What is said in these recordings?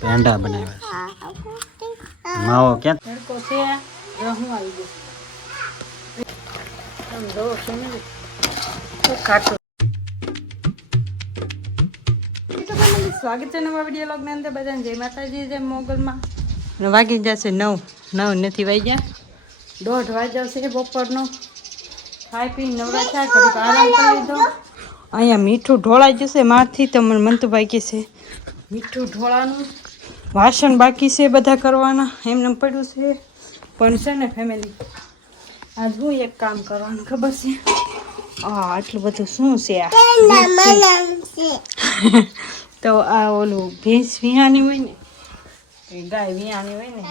પેંડા બનાવ્યા છે માવો ક્યાં તડકો છે હું આવી ગયો આમ જો છે ને ખાટું સ્વાગત છે નવા વિડીયો લોગની અંદર બધાને જય માતાજી જય મોગલમાં વાગી જશે 9 નથી વાગ્યા 1:30 વાગ્યા છે બપોરનો ખાઈ પી નવરા થયા ઘડીક આરામ કરી લીધો અહીંયા મીઠું ઢોળાઈ જશે મારથી તો મને મંતુભાઈ કહે છે મીઠું ઢોળાનું વાસણ બાકી છે બધા કરવાના એમને પડ્યું છે પણ છે ને ફેમિલી આજ હું એક કામ કરવાનું ખબર છે આટલું બધું શું છે આ તો આ ઓલું ભેંસ વિહાની હોય ને ગાય વિહાની હોય ને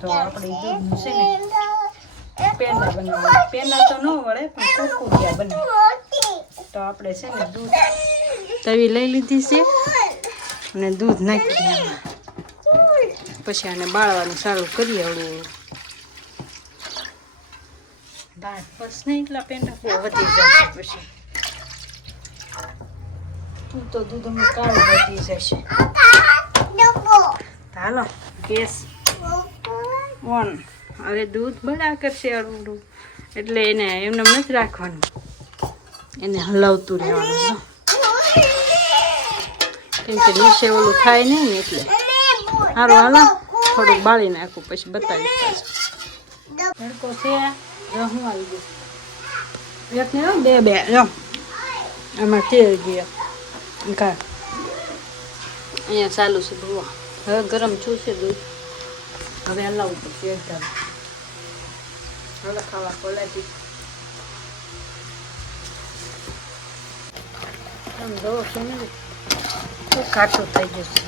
તો આપણે દૂધ છે ને પેંડા બનાવવા પેંડા તો ન વળે પણ કુકુરિયા બનાવે તો આપણે છે ને દૂધ તવી લઈ લીધી છે અને દૂધ નાખી દેવાનું પછી આને બાળવાનું ચાલુ કરીએ હળવું દાંત બસ નહીં એટલા પેંડા બહુ વધી જાય પછી તું તો દૂધ અમે કાળું વધી જશે હાલો ગેસ ઓન હવે દૂધ બળા કરશે હળવું એટલે એને એમને નથી રાખવાનું એને હલાવતું રહેવાનું કેમ કે નીચે ઓલું થાય નહીં ને એટલે સારું હાલો થોડુંક બાળી નાખું પછી બતાવીશ પાછું તડકો છે હું આવી ગયું એક ને બે જો આમાં તેલ ગયા કા અહીંયા ચાલુ છે ધોવા હવે ગરમ છું છે દૂધ હવે હલાવવું પડશે એકદમ હવે ખાવા ખોલાતી આમ જો છે ને ખાટું થઈ જશે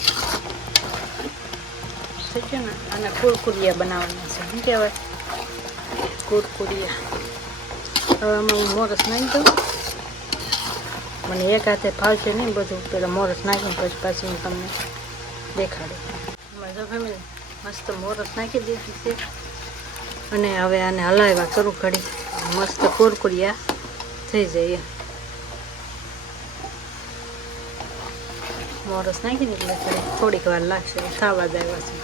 ઠીક છે ને અને કુરકુરિયા બનાવવાના છે શું કહેવાય કુરકુરિયા હવે આમાં હું મોરસ નાખી દઉં મને એક હાથે ફાવશે નહીં બધું પેલા મોરસ નાખીને પછી પાછી હું તમને દેખાડું એમાં જો ફેમિલી મસ્ત મોરસ નાખી દીધી છે અને હવે આને હલાવ્યા કરું ઘડી મસ્ત કુરકુરિયા થઈ જાય મોરસ નાખીને એટલે થોડીક વાર લાગશે ખાવા જ આવ્યા છે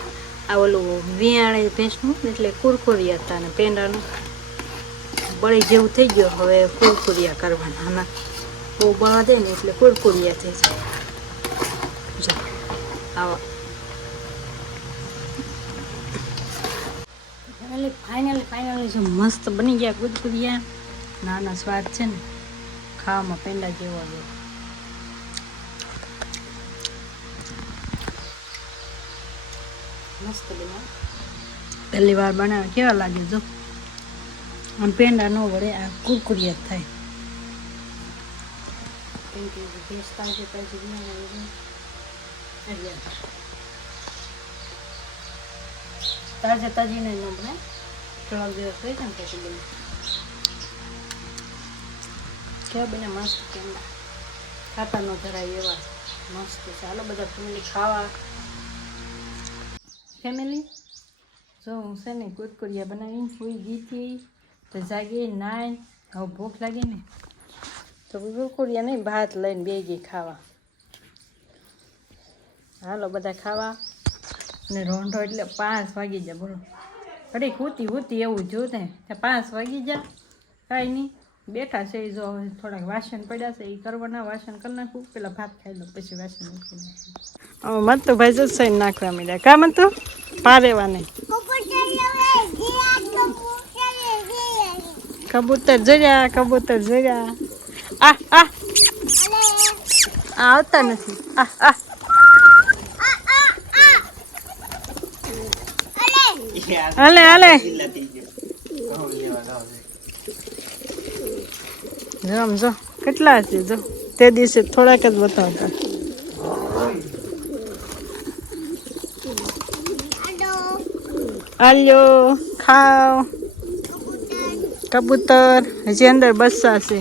આ ઓલું વિયાણી ભેંસનું એટલે કુરકુરિયા હતા અને પેંડાનું બળી જેવું થઈ ગયું હવે કુરકુરિયા કરવાના આના બહુ બળા દે ને એટલે કુરકુરિયા થઈ જાય જો આવા ફાઇનલી જો મસ્ત બની ગયા કુરકુરિયા નાના સ્વાદ છે ને ખાવામાં પેંડા જેવો ગયો મસ્ત બનાવ પહેલી વાર બનાવે કેવા લાગે જો આમ પેંડા ન વળે આ કુરકુરિયા થાય તાજે તાજી ને બને થોડાક દિવસ થઈ જાય ને પછી બને કેવા બને મસ્ત પેંડા ખાતા ન ધરાય એવા મસ્ત ચાલો બધા ફેમિલી ખાવા ફેમિલી જો હું છે ને કુરકુરિયા બનાવીને સુઈ ગઈ હતી તો જાગી નાઈ હવે ભૂખ લાગી ને તો કુરકુરિયા નહીં ભાત લઈને બે ગઈ ખાવા હાલો બધા ખાવા ને રોંઢો એટલે 5 વાગી જાય બોલો અરે હુતી એવું જો ને 5 વાગી જાય કાંઈ નહીં બેઠા છે જો હવે થોડાક વાસણ પડ્યા છે એ કરવાના વાસણ કરી નાખું પેલા ભાત ખાઈ લો પછી વાસણ મૂકી નાખું મત તો ભાઈ જ સહી નાખવા મળ્યા કા મત તો પારેવા નહીં કબૂતર જર્યા આ આવતા નથી હાલે જો કેટલા છે જો તે દિવસે થોડાક જ બતાવતા આલ્યો ખાઓ કબૂતર હજી અંદર બસા છે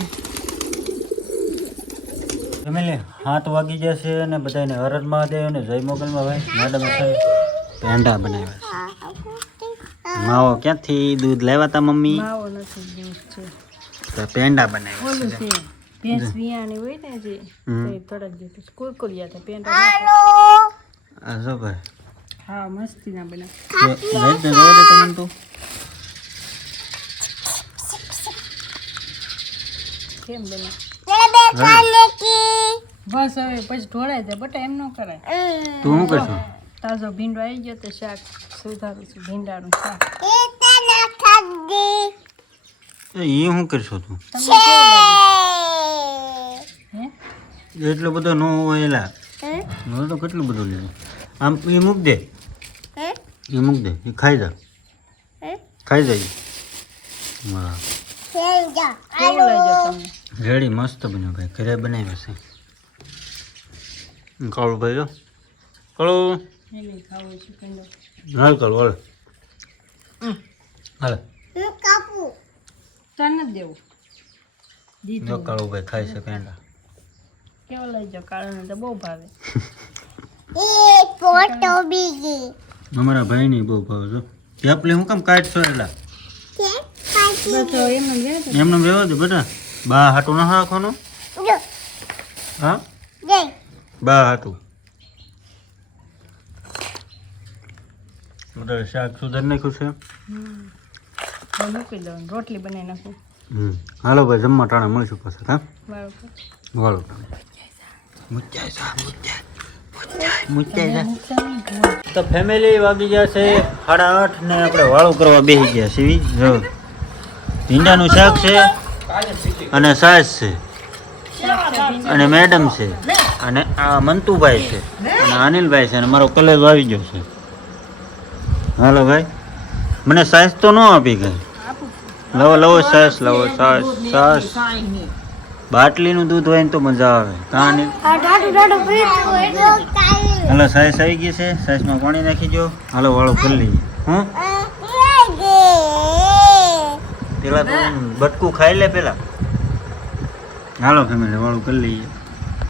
ફેમિલી 7 વાગી જશે અને બધાને હરર મહાદેવ અને જય મોગલમાં ભાઈ મેડમ પેંડા બનાવ્યા છે માવો ક્યાંથી દૂધ લાવ્યા તા મમ્મી માવો નથી દૂધ છે તો પેંડા બનાવ્યા ઓલું છે ભેંસ વિયાણી હોય ને જે થોડાક દિવસ કુરકુરિયા હતા પેંડા જો ભાઈ હા મસ્તી ના બને લઈ દે જોવા દે તમને તું કેમ બને હવે બસ હવે પછી ઢોળાઈ જાય બટા એમ ન કરાય તું શું કરશો તાજો ભીંડો આવી ગયો તો શાક સુધારું છું ભીંડાનું શાક એ શું કરશો તું તમને કેવું લાગે હે એટલો બધો ન હોય એલા હવે તો કેટલું બધું લે આમ એ મૂક દે એ મૂક દે એ ખાઈ જા ખાઈ જાય હા કેવું લાગ્યો તમને રેડી મસ્ત બન્યો ભાઈ ઘરે બનાવ્યો છે કાળું ભાઈ જો કાળું એને ખાવું છે ભીંડો હાલ કાળું હાલ ચાર નથી દેવું જો દીધું કાળું ભાઈ ખાઈ છે પેંડા કેવો લાગ્યો કાળાને તો બહુ ભાવે અમારા ભાઈ બહુ ભાવ જો આપણે હું કામ કાઢશો એટલા બસ હવે એમને રહ્યા તો એમને રહેવા દે બેટા બા હાટું ના રાખવાનું હા બા હાટું બધા શાક સુધારી નાખ્યું છે હવે મૂકી દઉં રોટલી બનાવી નાખું હાલો ભાઈ જમવા ટાણે મળીશું પાછા હા બરાબર વાળો તો ફેમિલી વાગી ગયા છે 8:30 ને આપણે વાળું કરવા બેસી ગયા છીએ જો ભીંડાનું શાક છે અને સાસ છે અને મેડમ છે અને આ મંતુભાઈ છે અને અનિલભાઈ છે અને મારો કલેજ આવી ગયો છે હાલો ભાઈ મને સાસ તો ન આપી ગઈ લવો લવો સાસ લવો સાસ સાસ બાટલીનું દૂધ હોય ને તો મજા આવે કાં હાલો સાસ આવી ગઈ છે સાસમાં પાણી નાખી દો હાલો વાળો કરી લઈએ હું પેલા તો બટકું ખાઈ લે પેલા હાલો ફેમિલી વાળું કરી લઈએ